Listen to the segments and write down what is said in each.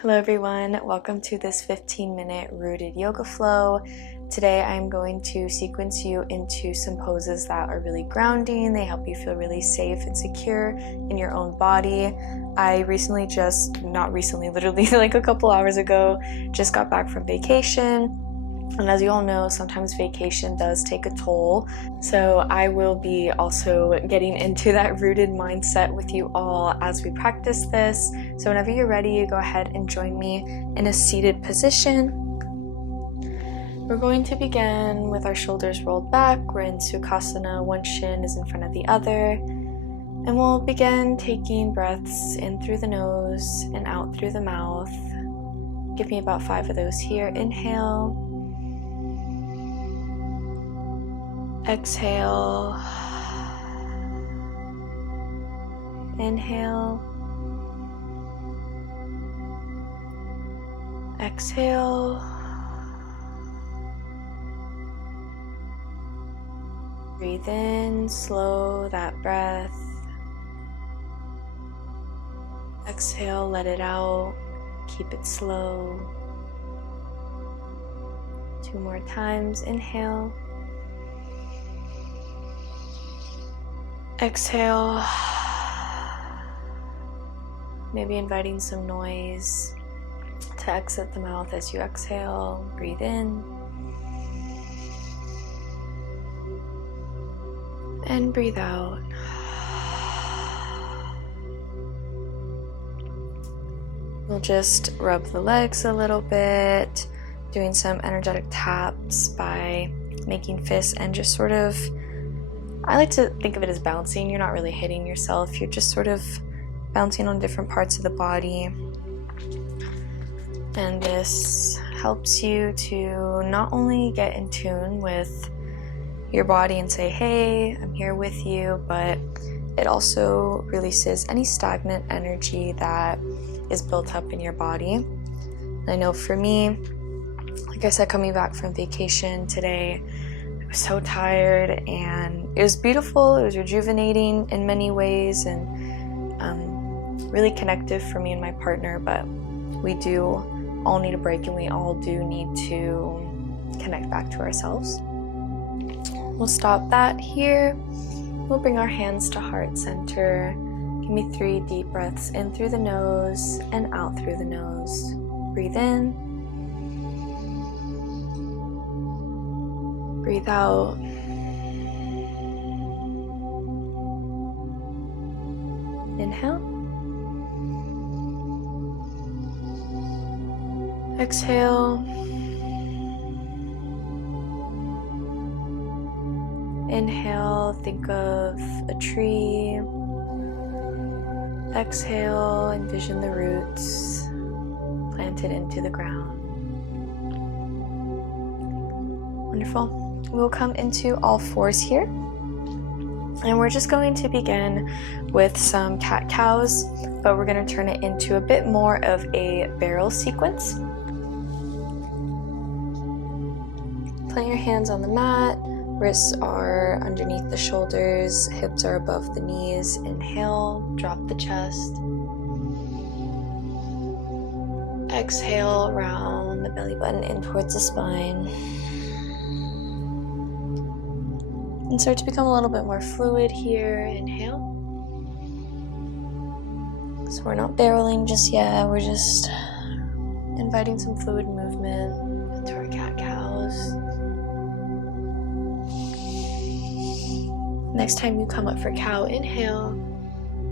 Hello everyone, welcome to this 15-minute rooted yoga flow. Today I'm going to sequence you into some poses that are really grounding. They help you feel really safe and secure in your own body. I literally like a couple hours ago, just got back from vacation. And as you all know, sometimes vacation does take a toll. So I will be also getting into that rooted mindset with you all as we practice this. So whenever you're ready, you go ahead and join me in a seated position. We're going to begin with our shoulders rolled back. We're in Sukhasana. One shin is in front of the other. And we'll begin taking breaths in through the nose and out through the mouth. Give me about 5 of those here. Inhale. Exhale. Inhale. Exhale. Breathe in, slow that breath. Exhale, let it out. Keep it slow. 2 more times. Inhale. Exhale, maybe inviting some noise to exit the mouth as you exhale. Breathe in and breathe out. We'll just rub the legs a little bit, doing some energetic taps by making fists and just sort of, I like to think of it as bouncing. You're not really hitting yourself. You're just sort of bouncing on different parts of the body. And this helps you to not only get in tune with your body and say, hey, I'm here with you, but it also releases any stagnant energy that is built up in your body. And I know for me, like I said, coming back from vacation today, I was so tired, and it was beautiful. It was rejuvenating in many ways, and really connective for me and my partner, but we do all need a break, and we all do need to connect back to ourselves. We'll stop that here. We'll bring our hands to heart center. Give me 3 deep breaths in through the nose and out through the nose. Breathe in. Breathe out. Inhale. Exhale. Inhale, think of a tree. Exhale, envision the roots planted into the ground. Wonderful. We'll come into all fours here. And we're just going to begin with some cat-cows, but we're going to turn it into a bit more of a barrel sequence. Plant your hands on the mat. Wrists are underneath the shoulders. Hips are above the knees. Inhale, drop the chest. Exhale, round the belly button in towards the spine. And start to become a little bit more fluid here. Inhale. So we're not barreling just yet. We're just inviting some fluid movement into our cat-cows. Next time you come up for cow, inhale.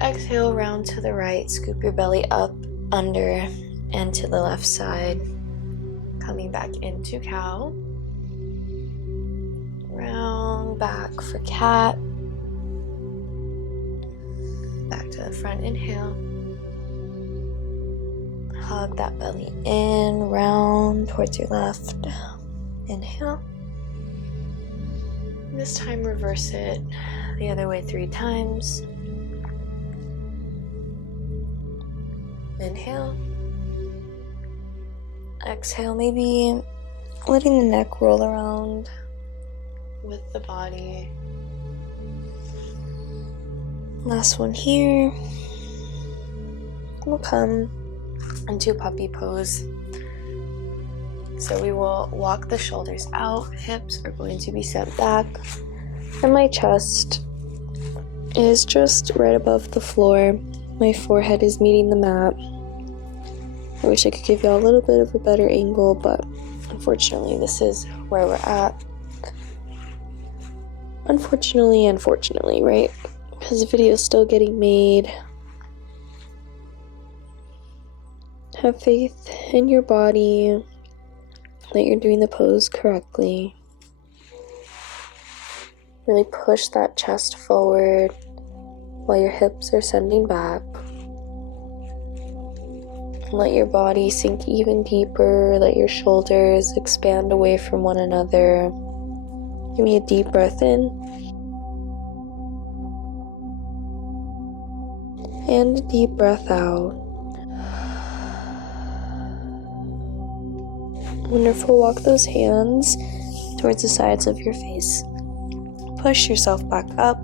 Exhale, round to the right. Scoop your belly up, under, and to the left side. Coming back into cow. Round back for cat. Back to the front, inhale. Hug that belly in, round towards your left. Inhale. This time reverse it the other way 3 times. Inhale. Exhale, maybe letting the neck roll around with the body. Last one here. We'll come into puppy pose. So we will walk the shoulders out, hips are going to be sent back, and my chest is just right above the floor. My forehead is meeting the mat. I wish I could give y'all a little bit of a better angle, but unfortunately this is where we're at. Unfortunately, right? Because the video is still getting made. Have faith in your body that you're doing the pose correctly. Really push that chest forward while your hips are sending back. Let your body sink even deeper. Let your shoulders expand away from one another. Give me a deep breath in. And a deep breath out. Wonderful. Walk those hands towards the sides of your face. Push yourself back up,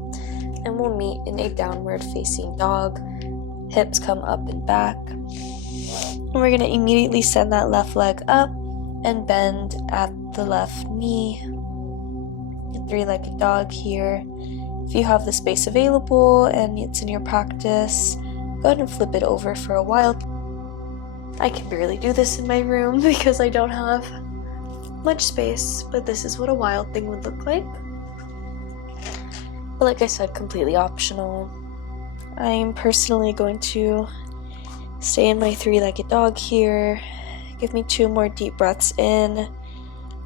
and we'll meet in a downward facing dog. Hips come up and back. And we're going to immediately send that left leg up and bend at the left knee. Three-legged dog here. If you have the space available and it's in your practice, go ahead and flip it over for a while. I can barely do this in my room because I don't have much space, but this is what a wild thing would look like. But like I said, completely optional. I'm personally going to stay in my three-legged dog here. Give me 2 more deep breaths in.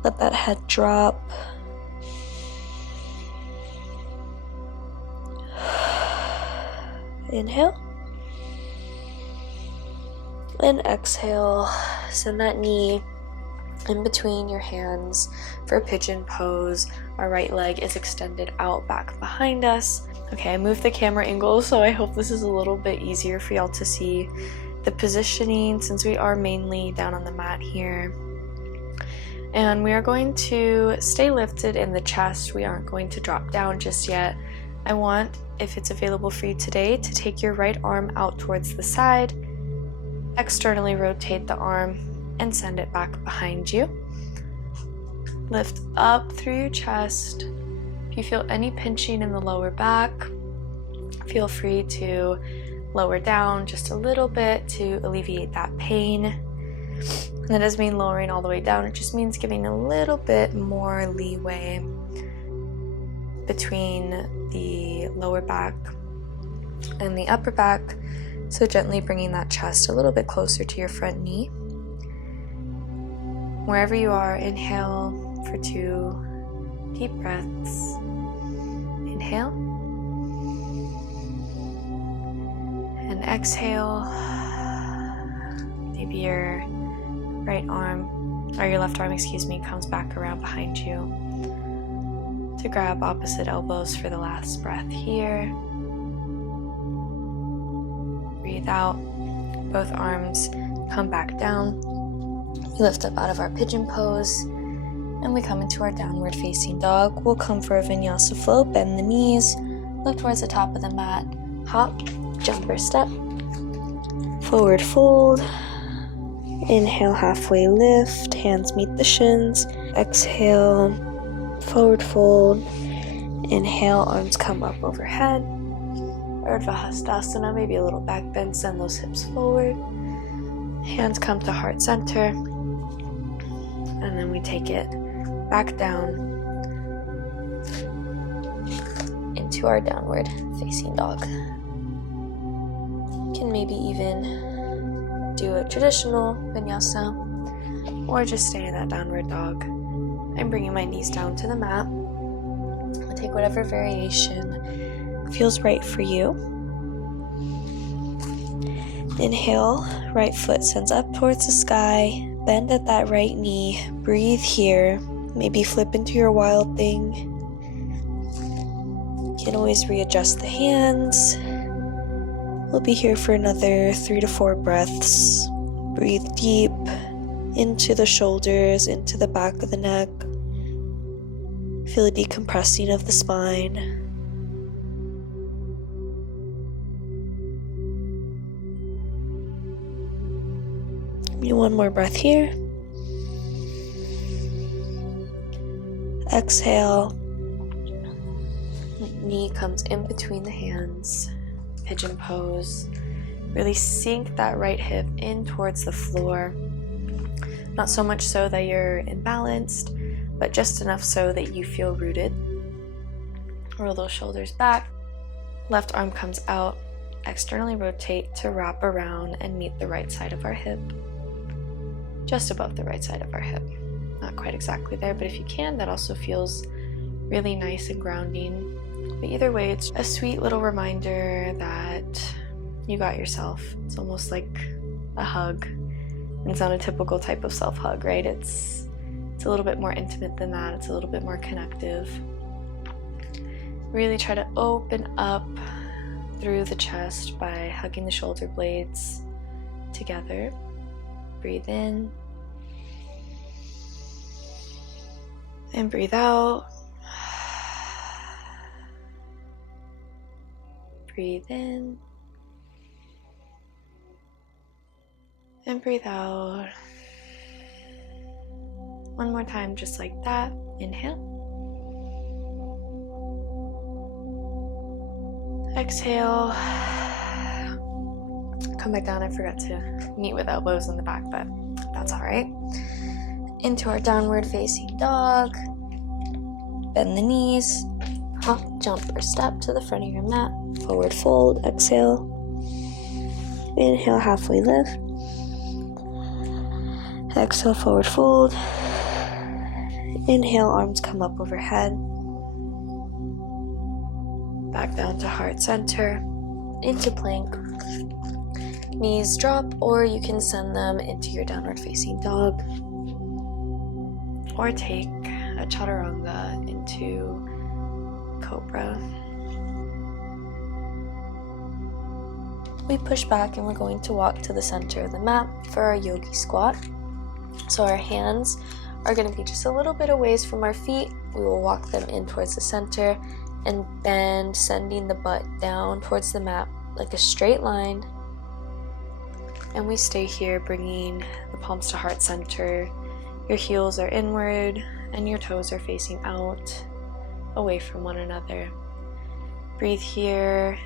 Let that head drop. Inhale. And exhale. Send that knee in between your hands for a pigeon pose. Our right leg is extended out back behind us. Okay, I moved the camera angle, so I hope this is a little bit easier for y'all to see the positioning since we are mainly down on the mat here. And we are going to stay lifted in the chest. We aren't going to drop down just yet. I want, if it's available for you today, to take your right arm out towards the side, externally rotate the arm, and send it back behind you. Lift up through your chest. If you feel any pinching in the lower back, feel free to lower down just a little bit to alleviate that pain. And that doesn't mean lowering all the way down, it just means giving a little bit more leeway between the lower back and the upper back. So gently bringing that chest a little bit closer to your front knee. Wherever you are, inhale for 2 deep breaths. Inhale. And exhale. Maybe your right arm, or your left arm, comes back around behind you to grab opposite elbows for the last breath here. Breathe out. Both arms come back down. We lift up out of our pigeon pose, and we come into our downward facing dog. We'll come for a vinyasa flow. Bend the knees, look towards the top of the mat, hop, jumper step, forward fold. Inhale, halfway lift, hands meet the shins. Exhale, forward fold. Inhale, arms come up overhead. Urdhva Hastasana, maybe a little back bend, send those hips forward. Hands come to heart center. And then we take it back down into our downward facing dog. You can maybe even do a traditional vinyasa or just stay in that downward dog. I'm bringing my knees down to the mat. I'll take whatever variation feels right for you. Inhale, right foot sends up towards the sky. Bend at that right knee. Breathe here. Maybe flip into your wild thing. You can always readjust the hands. We'll be here for another 3 to 4 breaths. Breathe deep into the shoulders, into the back of the neck. Feel a decompressing of the spine. One more breath here. Exhale. Knee comes in between the hands. Pigeon pose. Really sink that right hip in towards the floor. Not so much so that you're imbalanced, but just enough so that you feel rooted. Roll those shoulders back. Left arm comes out. Externally rotate to wrap around and meet the right side of our hip. Just above the right side of our hip. Not quite exactly there, but if you can, that also feels really nice and grounding. But either way, it's a sweet little reminder that you got yourself. It's almost like a hug. And it's not a typical type of self-hug, right? It's a little bit more intimate than that. It's a little bit more connective. Really try to open up through the chest by hugging the shoulder blades together. Breathe in. And breathe out. Breathe in. And breathe out. One more time, just like that. Inhale. Exhale. Come back down. I forgot to meet with elbows in the back, but that's all right. Into our downward facing dog. Bend the knees. Hop, jump, or step to the front of your mat. Forward fold. Exhale. Inhale, halfway lift. Exhale, forward fold. Inhale, arms come up overhead. Back down to heart center. Into plank. Knees drop, or you can send them into your downward facing dog. Or take a chaturanga into cobra. We push back and we're going to walk to the center of the mat for our yogi squat. So our hands are going to be just a little bit away from our feet. We will walk them in towards the center and bend, sending the butt down towards the mat like a straight line. And we stay here, bringing the palms to heart center. Your heels are inward and your toes are facing out, away from one another. Breathe here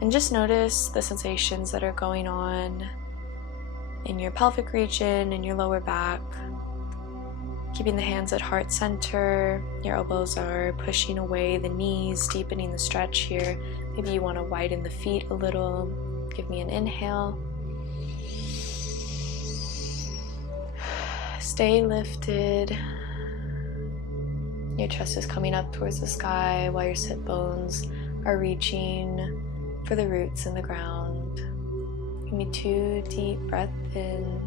and just notice the sensations that are going on in your pelvic region, in your lower back. Keeping the hands at heart center, your elbows are pushing away the knees, deepening the stretch here. Maybe you want to widen the feet a little. Give me an inhale. Stay lifted. Your chest is coming up towards the sky while your sit bones are reaching for the roots in the ground. Give me 2 deep breaths in.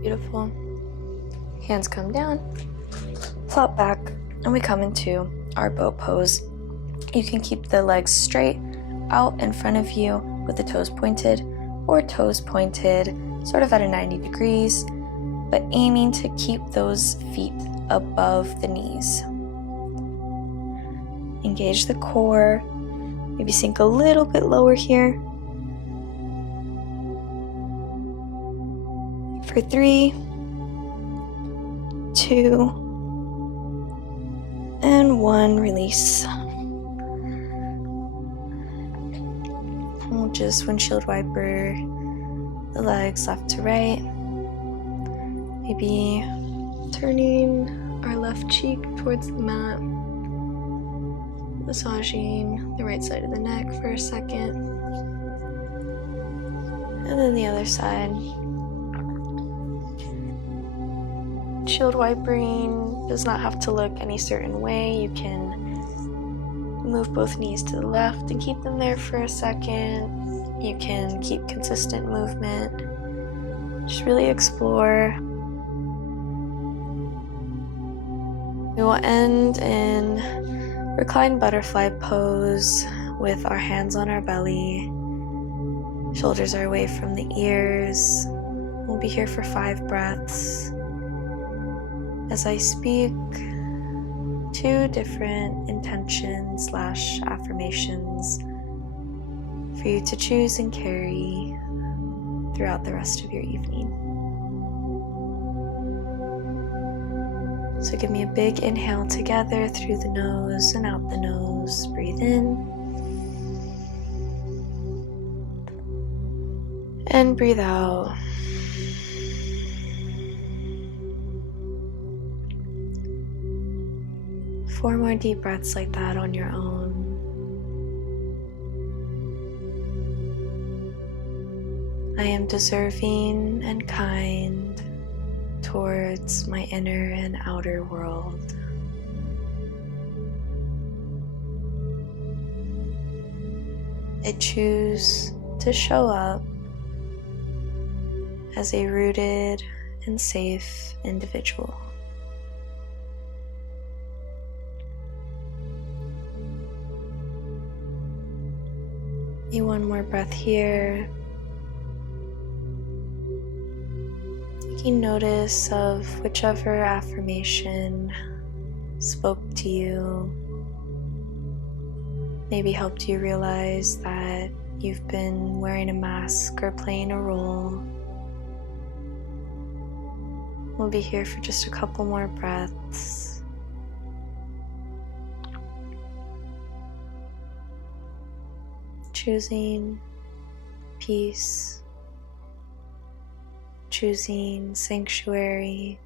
Beautiful. Hands come down, flop back, and we come into our boat pose. You can keep the legs straight out in front of you with the toes pointed, or toes pointed sort of at a 90 degrees, but aiming to keep those feet above the knees. Engage the core, maybe sink a little bit lower here. For 3, 2, and 1, release. We'll just windshield wiper the legs left to right. Maybe turning our left cheek towards the mat. Massaging the right side of the neck for a second. And then the other side. Shield wipering does not have to look any certain way. You can move both knees to the left and keep them there for a second. You can keep consistent movement. Just really explore. We will end in reclined butterfly pose with our hands on our belly. Shoulders are away from the ears. We'll be here for 5 breaths as I speak 2 different intentions / affirmations for you to choose and carry throughout the rest of your evening. So give me a big inhale together through the nose and out the nose. Breathe in and breathe out. Four more deep breaths like that on your own. I am deserving and kind towards my inner and outer world. I choose to show up as a rooted and safe individual. One more breath here. Taking notice of whichever affirmation spoke to you, maybe helped you realize that you've been wearing a mask or playing a role. We'll be here for just a couple more breaths. Choosing peace, choosing sanctuary,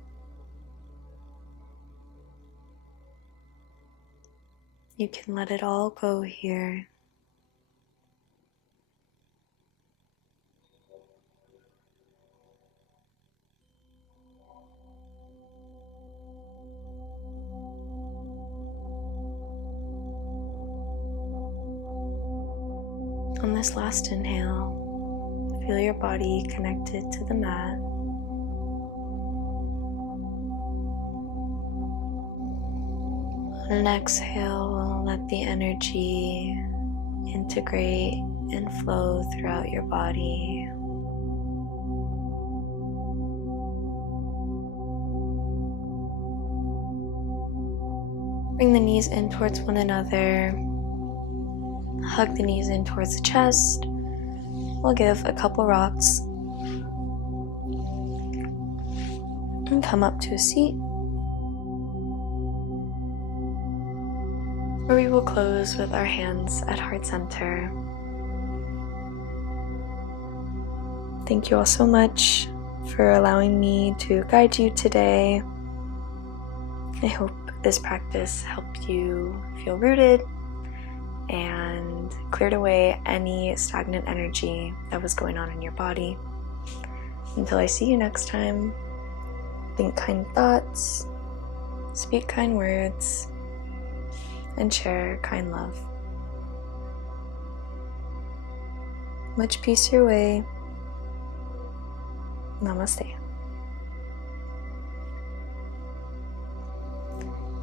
you can let it all go here. On this last inhale, feel your body connected to the mat. On an exhale, let the energy integrate and flow throughout your body. Bring the knees in towards one another. Hug the knees in towards the chest. We'll give a couple rocks and come up to a seat, where we will close with our hands at heart center. Thank you all so much for allowing me to guide you today. I hope this practice helped you feel rooted and cleared away any stagnant energy that was going on in your body. Until I see you next time, think kind thoughts, speak kind words, and share kind love. Much peace your way. Namaste.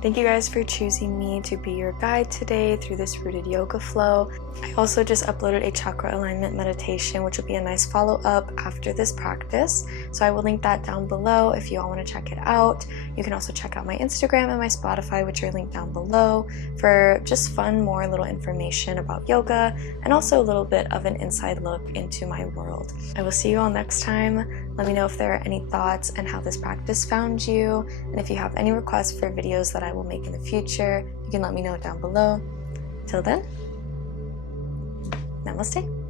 Thank you guys for choosing me to be your guide today through this rooted yoga flow. I also just uploaded a chakra alignment meditation, which will be a nice follow-up after this practice. So I will link that down below if you all want to check it out. You can also check out my Instagram and my Spotify, which are linked down below, for just fun, more little information about yoga and also a little bit of an inside look into my world. I will see you all next time. Let me know if there are any thoughts and how this practice found you. And if you have any requests for videos that I will make in the future, you can let me know down below. Till then, namaste.